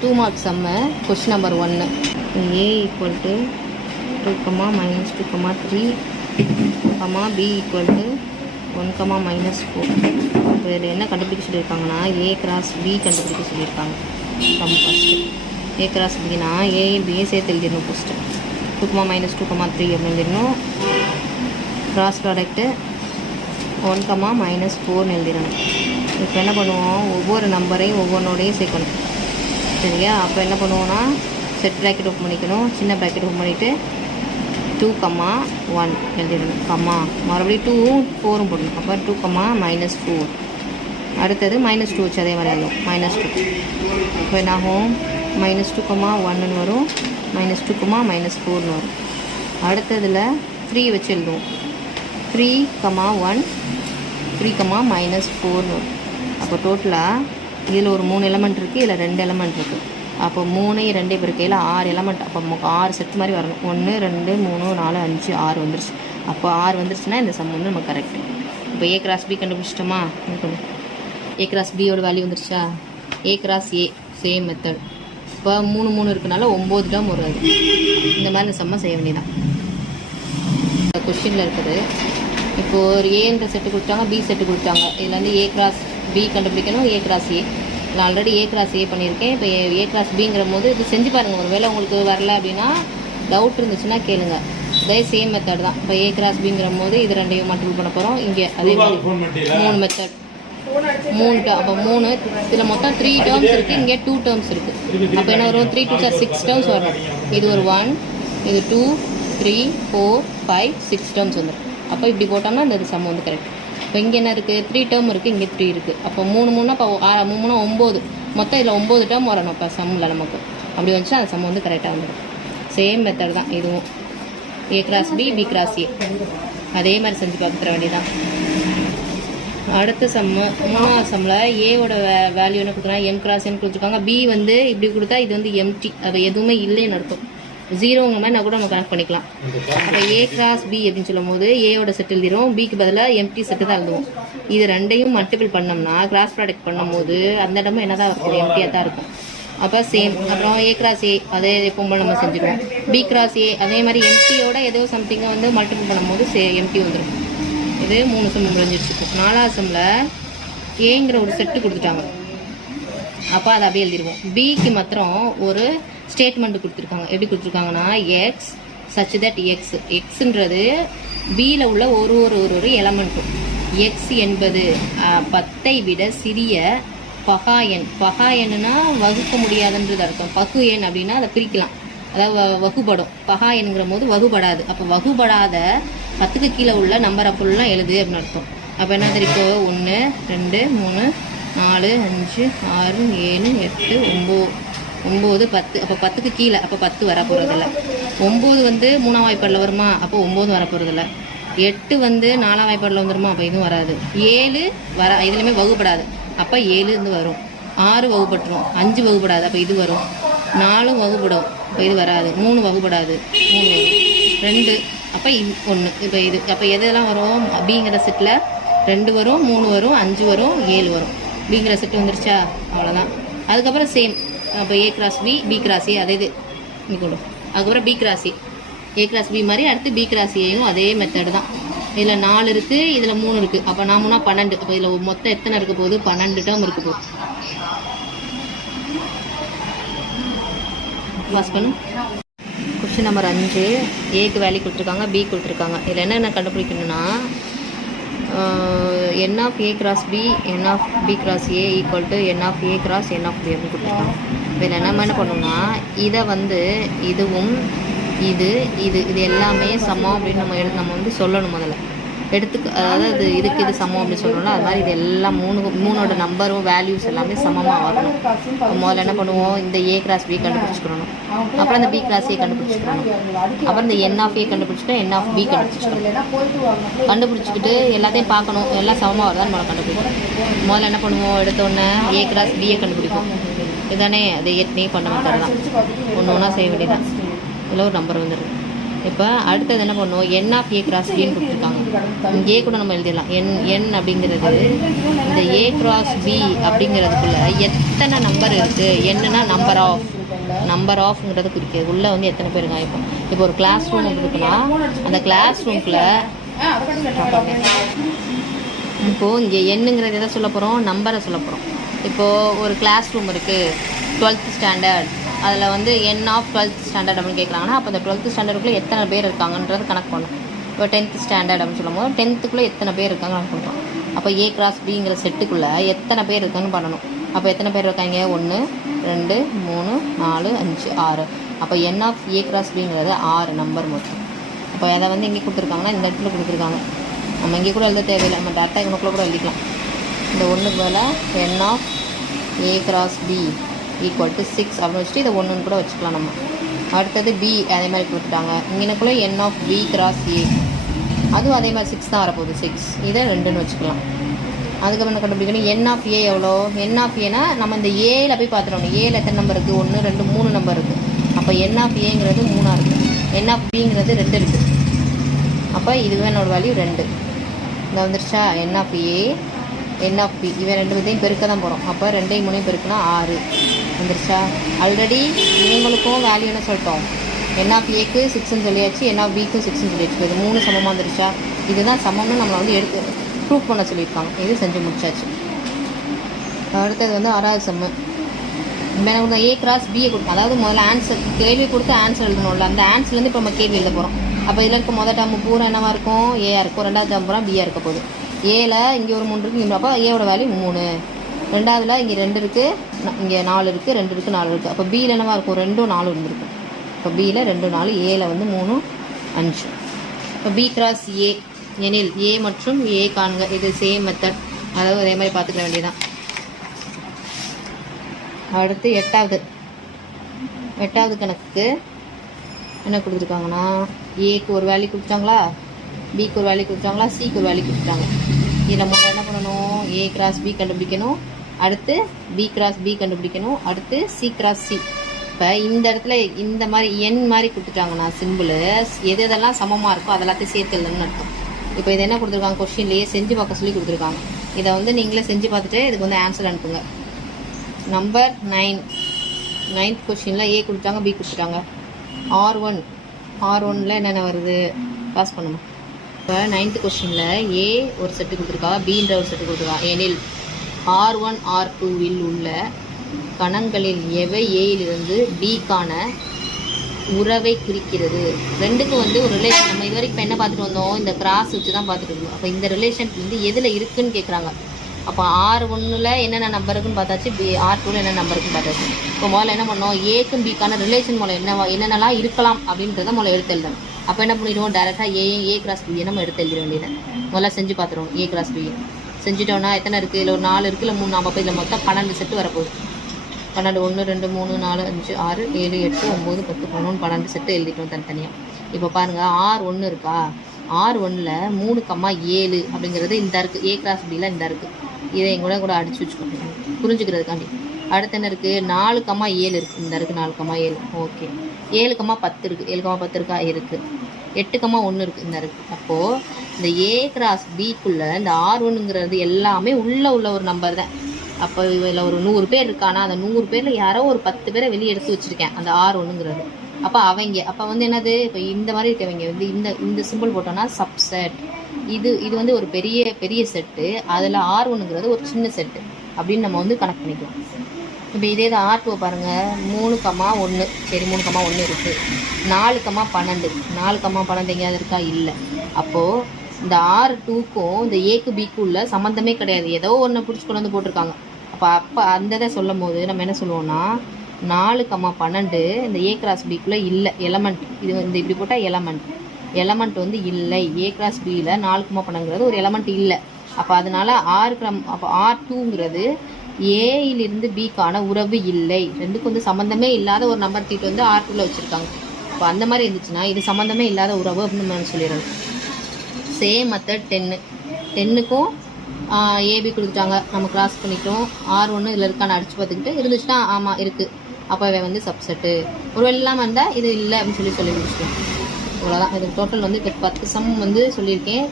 2 mark sum. Question number 1. A equal to 2, minus 2, 3, B equal to 1, minus 4. இப்போ இதில் என்ன கண்டுபிடிக்க சொல்லியிருக்காங்கன்னா A கிராஸ் B கண்டுபிடிக்க சொல்லியிருக்காங்க. சம் ஃபஸ்ட்டு A கிராஸ் பினா ஏயும் பியும் சேர்த்து எழுதிடணும். ஃபஸ்ட்டு 2, minus 2, 3 அப்படின்னு எழுதிடணும். கிராஸ் ப்ராடக்ட்டு 1, minus 4 எழுதிடணும். இப்போ என்ன பண்ணுவோம், ஒவ்வொரு நம்பரையும் ஒவ்வொன்றோடையும் சேர்க்கணும். சரியா? அப்போ என்ன பண்ணுவோன்னா செட் ப்ராக்கெட் ஓப்பன் பண்ணிக்கணும். சின்ன ப்ராக்கெட் ஓப்பன் பண்ணிவிட்டு 2, 1 எழுதிடணும். மறுபடியும் 2ம் 4ம் போடணும். அப்போ 2, minus 4. அடுத்தது minus 2 வச்சு அதே மாதிரி எழுதும். minus 2. இப்போ என்ன ஆகும், minus 2, 1 வரும். minus 2, minus 4 வரும். அடுத்ததில் 3 வச்சு எழுதுவோம். 3, 1, 3, minus 4 வரும். அப்போ டோட்டலாக இதில் ஒரு 3 எலமெண்ட் இருக்குது, இதில் 2 எலமெண்ட் இருக்குது. அப்போ 3, 2 பிறக்கையில் 6 எலமெண்ட். அப்போ 6 செட் மாதிரி வரணும். 1, 2, 3, 4, 5, 6 வந்துருச்சு. அப்போ 6 வந்துருச்சுன்னா இந்த சம் வந்து நம்ம கரெக்டு. இப்போ A cross B கண்டுபிடிச்சிட்டோமா? A cross பியோட வேல்யூ வந்துருச்சா? A cross A same method. இப்போ 3, 3 இருக்குனால 9 டேர்ம் வரும். இந்த மாதிரி இந்த சம்மை செய்ய வேண்டியதான். கொஸ்டினில் இருக்குது. இப்போது ஒரு ஏன்ற செட்டு கொடுத்தாங்க, பி செட்டு கொடுத்தாங்க. இதில் வந்து A கிராஸ் B கண்டுபிடிக்கணும். A கிராஸ் A நான் ஆல்ரெடி A கிராஸ் A பண்ணியிருக்கேன். இப்போ A கிராஸ் பிங்கிற போது இது செஞ்சு பாருங்கள். ஒரு வேளை உங்களுக்கு வரல அப்படின்னா டவுட் இருந்துச்சுன்னா கேளுங்க. அதே சேம் மெத்தட் தான். இப்போ A கிராஸ் பிங்கிற போது இது ரெண்டையும் மல்டிபிள் பண்ண போகிறோம். இங்கே அதே மாதிரி 3 மெத்தட், 3 டேர்ம். அப்போ 3 இதில் மொத்தம் 3 டேர்ம்ஸ் இருக்குது, இங்கே 2 டேர்ம்ஸ் இருக்குது. அப்போ என்ன வரும், 3, 2, 6 டேர்ம்ஸ் வரணும். இது ஒரு 1, இது 2, 3, 4, 5, 6 டேர்ம்ஸ் வந்துடும். அப்போ இப்படி போட்டோம்னா இந்த சம் வந்து கரெக்ட். இப்போ இங்கே என்ன இருக்குது, 3 டேர்ம் இருக்குது, இங்கே 3 இருக்குது. அப்போ 3, 3 இப்போ 3, 9 மொத்தம் இதில் 9 டேர்ம் வரணும். இப்போ சம்மில் நமக்கு அப்படி வந்துச்சுன்னா அந்த சம் வந்து கரெக்டாக வந்துடும். சேம் மெத்தட் தான் இதுவும். A cross B, B cross A அதே மாதிரி செஞ்சு பார்த்துற வேண்டியதான். அடுத்த சம்மு 3ஆவது சம்மில் ஏவோட வேல்யூ என்ன கொடுக்குறாங்க, M கிராஸ் N கொடுத்துருக்காங்க. B வந்து இப்படி கொடுத்தா இது வந்து எம்டி, அது எதுவுமே இல்லைன்னு அர்த்தம். 0ங்கிற மாதிரி நான் கூட நம்ம கனெக்ட் பண்ணிக்கலாம். அப்போ A கிராஸ் B அப்படின்னு சொல்லும் போது ஏவோட செட் எழுதிடும், பிக்கு பதிலாக எம்டி செட்டு தான் எழுதுவோம். இது ரெண்டையும் மல்டிபிள் பண்ணோம்னா கிராஸ் ப்ராடக்ட் பண்ணும்போது அந்த இடமும் என்ன தான் இருக்கும், எம்டியாக தான் இருக்கும். அப்போ சேம். அப்புறம் A கிராஸ் A அதே எப்போ நம்ம செஞ்சுக்குவோம். B கிராஸ் A அதே மாதிரி எம்டியோட ஏதோ சம்திங்கை வந்து மல்டிபிள் பண்ணும்போது எம்டி வந்துடும். இது 3 சம் முடிஞ்சிடுச்சு. 4ஆவது சம்மில் ஏங்கிற ஒரு செட்டு கொடுத்துட்டாங்க. அப்போ அதை அப்படியே எழுதிடுவோம். பிக்கு மாத்திரம் ஒரு ஸ்டேட்மெண்ட் கொடுத்துருக்காங்க. எப்படி கொடுத்துருக்காங்கன்னா, எக்ஸ் சச் தட் எக்ஸ், எக்ஸுன்றது பியில் உள்ள ஒரு எலமெண்ட்டும். எக்ஸ் என்பது 10ஐ விட சிறிய பகா எண். பகா எண்ணுனா வகுக்க முடியாதுன்றது அர்த்தம். பகு எண் அப்படின்னா அதை பிரிக்கலாம், அதாவது வகுப்படும். பகா எண்ணுங்கிற போது வகுப்படாது. அப்போ வகுப்படாத 10க்கு கீழே உள்ள நம்பரை ஃபுல்லாக எழுது அப்படின்னு அர்த்தம். அப்போ என்ன தெரியும், 1, 2, 3, 4, 5, 6, 7, 8, 9, 10. அப்போ 10க்கு கீழே, அப்போ 10 வர போகிறதில்ல. 9 வந்து 3ஆம் வாய்ப்பாடில் வருமா, அப்போ 9 வர போகிறதில்ல. 8 வந்து 4ஆம் வாய்ப்பாடில் வந்துருமா, அப்போ இதுவும் வராது. 7 வர இதுலையுமே வகுப்படாது, அப்போ 7 இருந்து வரும். 6 வகுப்பட்டுரும், 5 வகுப்படாது, அப்போ இது வரும். 4 வகுப்படும், இப்போ இது வராது. 3 வகுப்படாது, 3 வரும். 2 அப்போ இது 1. இப்போ இது அப்போ எதெல்லாம் வரும், பிங்கிற செட்டில் 2 வரும், 3 வரும், 5 வரும், 7 வரும். பிங்கிற செட்டு வந்துருச்சா, அவ்வளோதான். அதுக்கப்புறம் சேம். அப்போ A cross B, B cross A அதே இது நிற்கணும். அதுக்கப்புறம் B cross A, A cross B மாதிரி அடுத்து B கிராஸ் Aயும் அதே மெத்தடு தான். இதில் 4 இருக்குது, இதில் 3 இருக்குது. அப்போ 4 12. அப்போ இதில் மொத்தம் எத்தனை இருக்க போகுது, 12 டேர்ம் இருக்க போகுது. பாஸ் பண்ணு. Question number 5. ஏக்கு வேல்யூ கொடுத்துருக்காங்க, பி கொடுத்துருக்காங்க. இதில் என்னென்ன கண்டுபிடிக்கணும்னா, n of A cross B, n of B cross A equal to n of A cross n of B அப்படின்னு கொடுத்துருக்காங்க. இதில் நம்ம என்ன பண்ணணும்னா, இதை வந்து இதுவும் இது எல்லாமே சமம் அப்படின்னு நம்ம வந்து சொல்லணும். முதல்ல அதாவது இதுக்கு இது சமம் அப்படின்னு சொல்லணும்னா, அது மாதிரி இது எல்லாம் மூணோட நம்பரும் வேல்யூஸ் எல்லாமே சமமாக வரணும். முதல்ல என்ன பண்ணுவோம், இந்த A கிராஸ் B கண்டுபிடிச்சிக்கணும். அப்புறம் இந்த B கிராஸ் A கண்டுபிடிச்சிக்கணும். அப்புறம் இந்த n of A கண்டுபிடிச்சிட்டு n of B கண்டுபிடிச்சிக்கிட்டு எல்லாத்தையும் பார்க்கணும், எல்லாம் சமமாக வருதான்னு நம்ம கண்டுபிடிக்கணும். முதல்ல என்ன பண்ணுவோம், எடுத்தோடனே A கிராஸ் B கண்டுபிடிப்போம். இதுதானே அது ஏற்கனவே பண்ண மெத்தட் தான். ஒன்று ஒன்றா செய்ய வேண்டியதான். இதில் ஒரு நம்பர் வந்துடுது. இப்போ அடுத்தது என்ன பண்ணுவோம், என் ஆஃப் ஏ கிராஸ் பின்னு கொடுத்துருக்காங்க. ஏ கூட நம்ம எழுதிடலாம். என் அப்படிங்கிறது இந்த ஏ கிராஸ் பி அப்படிங்கிறதுக்குள்ள எத்தனை நம்பர் இருக்குது, என்னன்னா நம்பர் ஆஃப்ங்கிறது குறிக்கிறது. உள்ளே வந்து எத்தனை பேர் இருக்காங்க. இப்போ ஒரு கிளாஸ் ரூம் இருக்குன்னா அந்த கிளாஸ் ரூம்குள்ள இப்போது இங்கே என்னங்கிறது எதை சொல்ல போகிறோம், நம்பரை சொல்ல போகிறோம். இப்போது ஒரு கிளாஸ் ரூம் இருக்குது, 12th ஸ்டாண்டர்ட், அதில் வந்து என் ஆஃப் 12th ஸ்டாண்டர்ட் அப்படின்னு கேட்குறாங்கன்னா அப்போ அந்த 12th ஸ்டாண்டர்டுக்குள்ளே எத்தனை பேர் இருக்காங்கன்றது கணக்கு பண்ணணும். இப்போ 10th ஸ்டாண்டர்ட் அப்படின்னு சொல்லும் போது 10th எத்தனை பேர் இருக்காங்க கணக்கு பண்ணுறோம். அப்போ ஏ கிராஸ் பிங்கிற செட்டுக்குள்ளே எத்தனை பேர் இருக்காங்கன்னு பண்ணணும். அப்போ எத்தனை பேர் இருக்காங்க, 1 2 3 4 5 6. அப்போ என் ஆஃப் ஏ கிராஸ் பிங்கிறது 6 நம்பர் மொத்தம். அப்போ அதை வந்து எங்கே கொடுத்துருக்காங்கன்னா இந்த இடத்துல கொடுத்துருக்காங்க. நம்ம இங்கே கூட எழுத தேவையில்லை, நம்ம டேரெக்டாக இவனுக்குள்ளே கூட எழுதிக்கலாம். இந்த ஒன்றுக்கு மேலே N of A cross B equal to 6 அப்படின்னு வச்சுட்டு இதை 1ன்னு கூட வச்சுக்கலாம் நம்ம. அடுத்தது பி அதே மாதிரி கொடுத்துட்டாங்க. இங்கேனக்குள்ளே என் ஆஃப் பி கிராஸ் ஏ, அதுவும் அதே மாதிரி 6 தான் வரப்போகுது. 6 இதை 2ன்னு வச்சுக்கலாம். அதுக்கப்புறம் என்ன கண்டுபிடிக்கணும், என் ஆஃப் ஏ எவ்வளோ. என் ஆஃப் ஏனா நம்ம இந்த ஏல போய் பார்த்துட்டோம். ஏல எத்தனை நம்பர் இருக்குது, 1 2 3 நம்பர் இருக்குது. அப்போ என் ஆஃப் ஏங்கிறது 3 இருக்குது, என் ஆஃப் பிங்கிறது 2 இருக்குது. அப்போ இதுவே என்னோட வேல்யூ 2 இந்த வந்துருச்சா. N of A N of B இவன் 2 பேர்த்தையும் பெருக்க தான் போகிறோம். அப்போ 2 3 பெருக்குனா 6 வந்துருச்சா. ஆல்ரெடி இவங்களுக்கும் வேல்யூ என்ன சொல்லிட்டோம், என் ஆஃப் ஏக்கு 6ன்னு சொல்லியாச்சு, என் ஆஃப் பிக்கும் 6ன்னு சொல்லியாச்சு. இது 3 சமமாக வந்துருச்சா. இதுதான் சமம்னு நம்மளை வந்து எடுத்து ப்ரூஃப் பண்ண சொல்லியிருக்காங்க. இது செஞ்சு முடிச்சாச்சு. அடுத்தது வந்து 6வது சம்மு. இப்போ ஏ கிராஸ் பியை கொடுக்கும். அதாவது முதல்ல ஆன்சர் கேள்வி கொடுத்து ஆன்சர் எழுதணும்ல, அந்த ஆன்சர்லேருந்து இப்போ நம்ம கேள்வி எழுத போகிறோம். அப்போ இதில் இருக்க முதல் டேர்மு பூரா என்னவாக இருக்கும், ஏஆர் இருக்கும். ரெண்டாவது டேர்ம் பூரா பிஆர் இருக்க போகுது. ஏல இங்கே ஒரு 3 இருக்குது, அப்போ ஏவோட வேல்யூ 3. ரெண்டாவதுல இங்கே 2 இருக்குது, இங்கே 4 இருக்குது, 2 இருக்குது, 4 இருக்குது. அப்போ பியில் என்னவாக இருக்கும், 2 4 இருந்திருக்கும். இப்போ பியில் 2 4, ஏல வந்து 3 5. இப்போ பி கிராஸ் ஏ எனில் ஏ மற்றும் ஏ காண்க. இது சேம் மெத்தட், அதாவது அதே மாதிரி பார்த்துக்க வேண்டியதான். அடுத்து எட்டாவது கணக்குக்கு என்ன கொடுத்துருக்காங்கன்னா, ஏக்கு ஒரு வேல்யூ கொடுத்துட்டாங்களா, பிக்கு ஒரு வேல்யூ கொடுத்துட்டாங்களா, சிக்கு ஒரு வேல்யூ கொடுத்துட்டாங்க. இதில் முதல்ல என்ன பண்ணணும், ஏ கிராஸ் பி கண்டுபிடிக்கணும், அடுத்து பி கிராஸ் பி கண்டுபிடிக்கணும், அடுத்து சி கிராஸ் சி. இப்போ இந்த இடத்துல இந்த மாதிரி என் மாதிரி கொடுத்துட்டாங்கன்னா சிம்பிள் எது எதெல்லாம் சமமாக இருக்கோ அதெல்லாத்தையும் சேர்த்து எழுதணும்னு அர்த்தம். இப்போ இது என்ன கொடுத்துருக்காங்க, கொஸ்டின்லேயே செஞ்சு பார்க்க சொல்லி கொடுத்துருக்காங்க. இதை வந்து நீங்களே செஞ்சு பார்த்துட்டு இதுக்கு வந்து ஆன்சர் அனுப்புங்க. நம்பர் 9th கொஸ்டினில் ஏ கொடுத்தாங்க, பி கொடுத்துட்டாங்க. R1ல் என்னென்ன வருது பாஸ் பண்ணுமா. இப்போ 9th கொஸ்டினில் ஏ ஒரு செட்டு கொடுத்துருக்கா, பின்ற ஒரு செட்டு கொடுத்துருக்கா. எனில் R1 R2வில் உள்ள கணங்களில் எவை ஏயிலிருந்து பிக்கான உறவை குறிக்கிறது. ரெண்டுக்கும் வந்து ஒரு ரிலேஷன். நம்ம இது வரைக்கும் இப்போ என்ன பார்த்துட்டு வந்தோம், இந்த கிராஸ் வச்சு தான் பார்த்துட்டு இருந்தோம். அப்போ இந்த ரிலேஷன் வந்து எதில் இருக்குதுன்னு கேட்குறாங்க. அப்போ R1ல் என்னென்ன நம்பர் இருக்குன்னு பார்த்தாச்சு, R2ல் என்ன நம்பர் இருக்குன்னு பார்த்தாச்சு. இப்போ முதல்ல என்ன பண்ணோம், ஏக்கும் பிக்கான ரிலேஷன் முதல்ல என்னென்னலாம் இருக்கலாம் அப்படின்றத முதல்ல எடுத்து எழுதணும். அப்போ என்ன பண்ணிடுவோம், டேரெக்டாக ஏ கிராஸ் பியை நம்ம எடுத்து எழுதிட வேண்டியது. முதல்ல செஞ்சு பார்த்துருவோம். ஏ கிராஸ் பியை செஞ்சுட்டோன்னா எத்தனை இருக்குது, இல்லை ஒரு 4 இருக்குது, இல்லை 3 அப்போ இதில் மொத்தம் 12 செட்டு வரப்போகுது. 12 1 2 3 4 5 6 7 8 9 10 11 12 செட்டு எழுதிட்டோம் தனித்தனியாக. இப்போ பாருங்கள், R1 இருக்கா, R1ல் 3,7 அப்படிங்கிறது இந்த இருக்குது, ஏ கிராஸ் பியில் இந்த இருக்குது. இதை எங்கூட அடித்து வச்சுக்கோங்க புரிஞ்சுக்கிறதுக்காண்டி. அடுத்து என்ன இருக்குது, 4,7 இருக்குது, இந்த இருக்குது 4,7. ஓகே. 7,10 இருக்குது, 7,10 இருக்கா, இருக்குது. 8,1 இருக்குது, இந்த இருக்குது. அப்போது இந்த ஏ கிராஸ் பிக்குள்ளே இந்த R1ங்கிறது எல்லாமே உள்ள ஒரு நம்பர் தான். அப்போ இதில் ஒரு 100 பேர் இருக்கானா, அந்த 100 பேரில் யாரோ ஒரு 10 பேரை வெளியே எடுத்து வச்சுருக்கேன், அந்த R1ங்கிறது. அப்போ அப்போ வந்து என்னது, இப்போ இந்த மாதிரி இருக்கவங்க வந்து இந்த சிம்பிள் போட்டோன்னா சப்செட். இது வந்து ஒரு பெரிய செட்டு, அதில் R1ங்கிறது ஒரு சின்ன செட்டு அப்படின்னு நம்ம வந்து கனெக்ட் பண்ணிக்கலாம். இப்போ இதே தான் R2 பாருங்கள், 3,1. சரி, 3,1 இருக்குது. 4,12 4,12 எங்கேயாவது இருக்கா, இல்லை. அப்போது இந்த R2க்கும் இந்த ஏக்கு பிக்கும் உள்ள சம்மந்தமே கிடையாது, ஏதோ ஒன்று பிடிச்சி கொண்டு வந்து போட்டிருக்காங்க. அப்போ அந்த இதை சொல்லும் போது நம்ம என்ன சொல்லுவோம்னா, 4,12 இந்த ஏ கிராஸ் பிக்குள்ளே இல்லை, எலமெண்ட். இது வந்து இப்படி போட்டால் எலமெண்ட் வந்து இல்லை. ஏ கிராஸ் பியில் 4,12ங்கிறது ஒரு எலமெண்ட் இல்லை. அப்போ அதனால் அப்போ R2ங்கிறது ஏயிலிருந்து பிக்கான உறவு இல்லை. ரெண்டுக்கும் வந்து சம்மந்தமே இல்லாத ஒரு நம்பர் தீட்டு வந்து R2ல் வச்சுருக்காங்க. இப்போ அந்த மாதிரி இருந்துச்சுன்னா இது சம்மந்தமே இல்லாத உறவு அப்படின்னு நம்ம சொல்லிடுறோம். சேம் மெத்தட் 10க்கும் ஏபி கொடுத்துட்டாங்க, நம்ம கிராஸ் பண்ணிட்டோம். R1 இதில் இருக்கான்னு அடித்து பார்த்துக்கிட்டு இருந்துச்சுன்னா ஆமாம் இருக்குது, அப்போ இவன் வந்து சப்செட்டு. ஒரு வேலை இல்லாமல் இருந்தால் இது இல்லை அப்படின்னு சொல்லி முடிச்சிட்டோம். இவ்வளோதான். இதுக்கு டோட்டல் வந்து இப்போ 10 சம் வந்து சொல்லியிருக்கேன்.